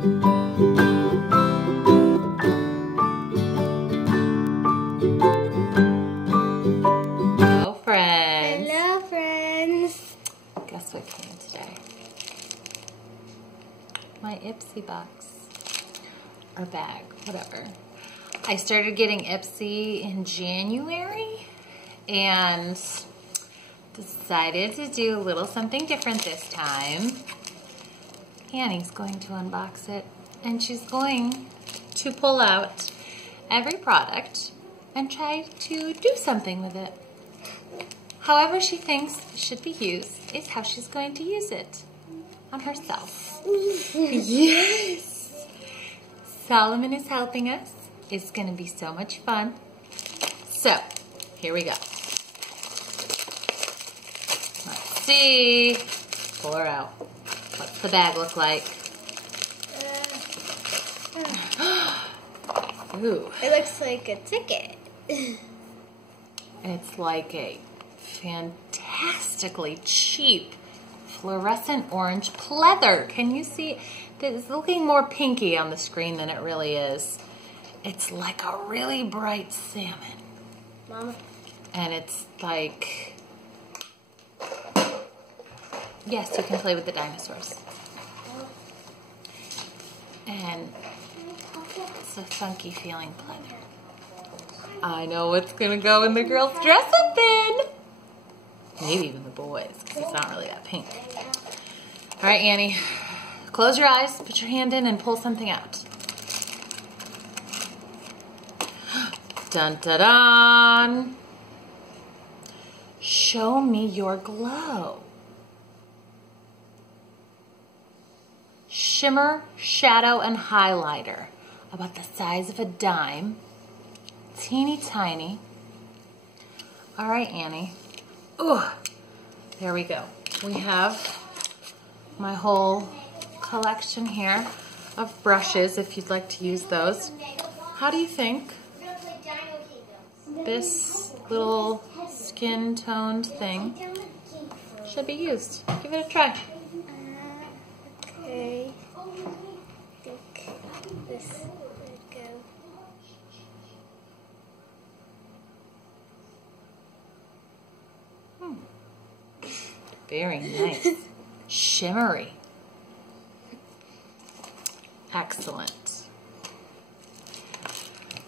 Hello, friends. Hello, friends. Guess what came today? My Ipsy box. Or bag, whatever. I started getting Ipsy in January and decided to do a little something different this time. Annie's going to unbox it and she's going to pull out every product and try to do something with it. However she thinks it should be used is how she's going to use it on herself. Yes! Solomon is helping us. It's going to be so much fun. So, here we go. Let's see. Pull her out. What's the bag look like? Ooh. It looks like a ticket. It's like a fantastically cheap fluorescent orange pleather. Can you see? It's looking more pinky on the screen than it really is. It's like a really bright salmon. Mama. And it's like, yes, you can play with the dinosaurs. And it's a funky feeling pleather. I know what's gonna go in the girls' dress-up bin. Maybe even the boys, because it's not really that pink. All right, Annie, close your eyes, put your hand in, and pull something out. Dun dun dun! Show me your glow. Shimmer, shadow, and highlighter. About the size of a dime. Teeny tiny. All right, Annie. Ooh, there we go. We have my whole collection here of brushes, if you'd like to use those. How do you think this little skin-toned thing should be used? Give it a try. Okay. I think this would go. Very nice. Shimmery. Excellent.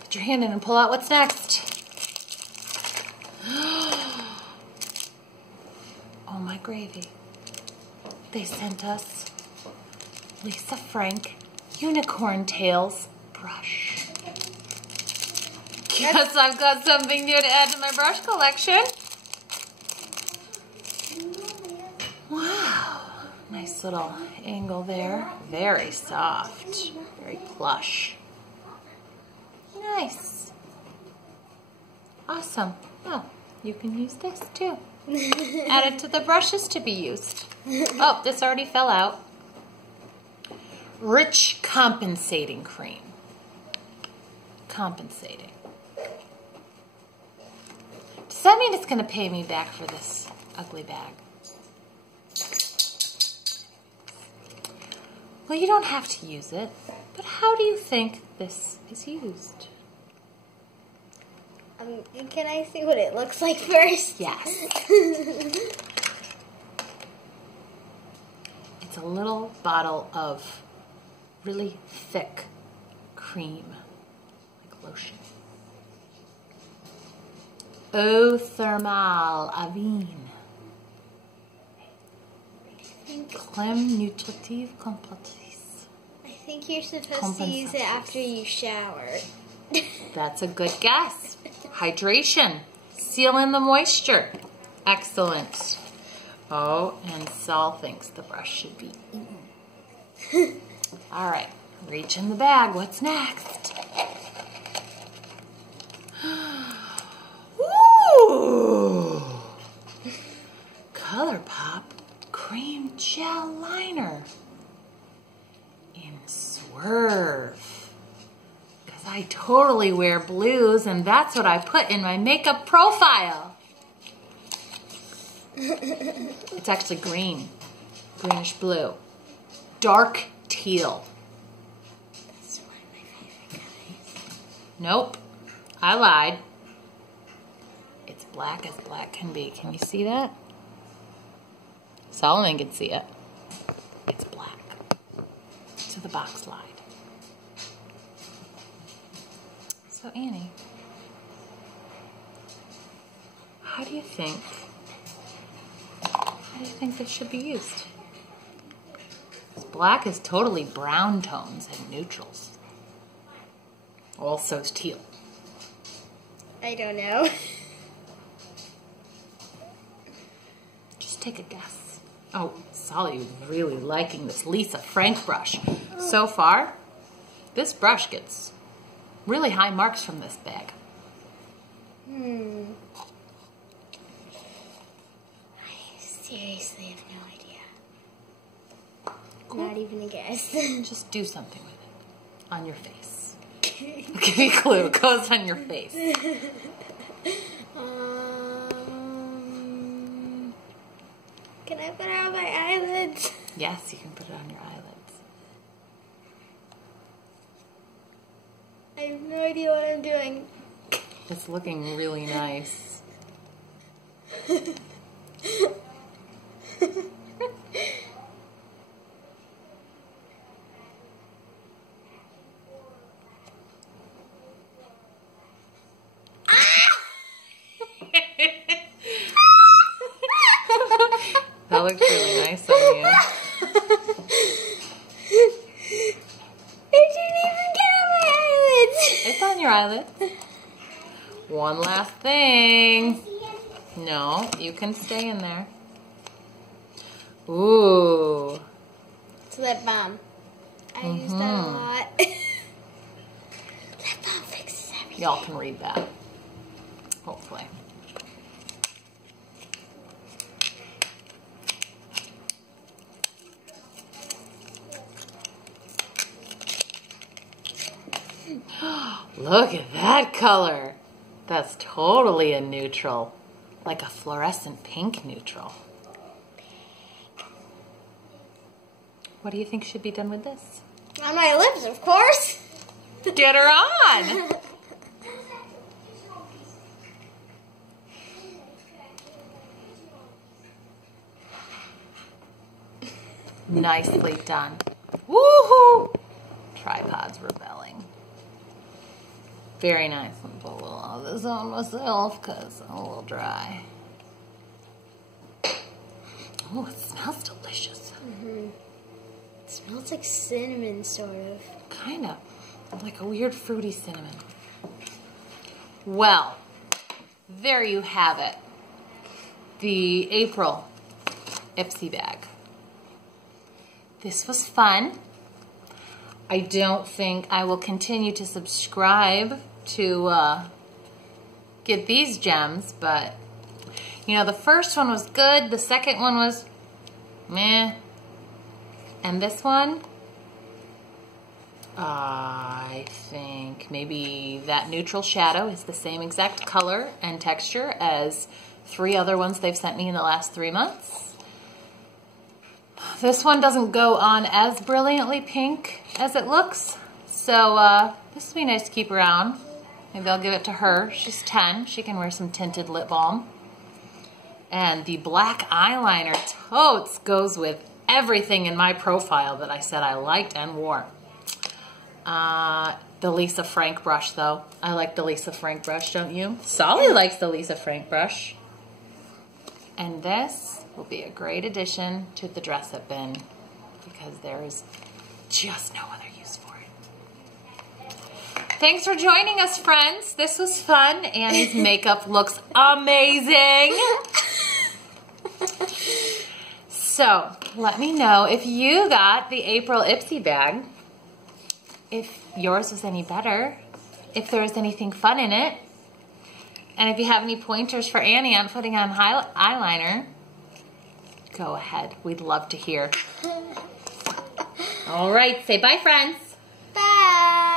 Put your hand in and pull out what's next. Oh my gravy. They sent us Lisa Frank Unicorn Tails brush. Guess I've got something new to add to my brush collection. Wow, nice little angle there. Very soft, very plush. Nice. Awesome. Oh, you can use this too. Add it to the brushes to be used. Oh, this already fell out. Rich compensating cream. Compensating. Does that mean it's going to pay me back for this ugly bag? Well, you don't have to use it, but how do you think this is used? Can I see what it looks like first? Yes. It's a little bottle of really thick cream, like lotion. Eau thermale avine. Crème nutritive complétrice. I think you're supposed to use it after you shower. That's a good guess. Hydration. Seal in the moisture. Excellent. Oh, and Saul thinks the brush should be eaten. All right, reach in the bag. What's next? Ooh! ColourPop cream gel liner in Swerve. Because I totally wear blues, and that's what I put in my makeup profile. It's actually green, greenish blue, dark teal. Nope, I lied. It's black as black can be. Can you see that? Solomon can see it. It's black. So the box lied. So Annie, how do you think this should be used? Black is totally brown tones and neutrals. Also is teal. I don't know. Just take a guess. Oh, Solly is really liking this Lisa Frank brush. So far, this brush gets really high marks from this bag. I seriously have no idea. Cool. Not even a guess. Just do something with it. On your face. I'll give you a clue. It goes on your face. Can I put it on my eyelids? Yes, you can put it on your eyelids. I have no idea what I'm doing. It's looking really nice. That looks really nice on you. It didn't even get on my eyelids. It's on your eyelids. One last thing. No, you can stay in there. Ooh. It's lip balm. I use that a lot. Lip balm fixes everything. Y'all can read that. Hopefully. Look at that color. That's totally a neutral. Like a fluorescent pink neutral. What do you think should be done with this? On my lips, of course. Get her on! Nicely done. Woohoo! Tripod's rebelling. Very nice. I'm gonna put a little of this on myself because I'm a little dry. Oh, it smells delicious. It smells like cinnamon, sort of. Kind of. Like a weird fruity cinnamon. Well, there you have it. The April Ipsy bag. This was fun. I don't think I will continue to subscribe to get these gems, but you know, the first one was good, the second one was meh, and this one, I think maybe that neutral shadow is the same exact color and texture as 3 other ones they've sent me in the last 3 months. This one doesn't go on as brilliantly pink as it looks, so this would be nice to keep around. Maybe I'll give it to her. She's 10. She can wear some tinted lip balm. And the black eyeliner totes goes with everything in my profile that I said I liked and wore. The Lisa Frank brush, though. I like the Lisa Frank brush, don't you? Solly likes the Lisa Frank brush. And this will be a great addition to the dress-up bin because there is just no other use for it. Thanks for joining us, friends. This was fun. Annie's makeup looks amazing. So, let me know if you got the April Ipsy bag, if yours was any better, if there was anything fun in it, and if you have any pointers for Annie on putting on eyeliner, go ahead. We'd love to hear. All right, say bye, friends. Bye.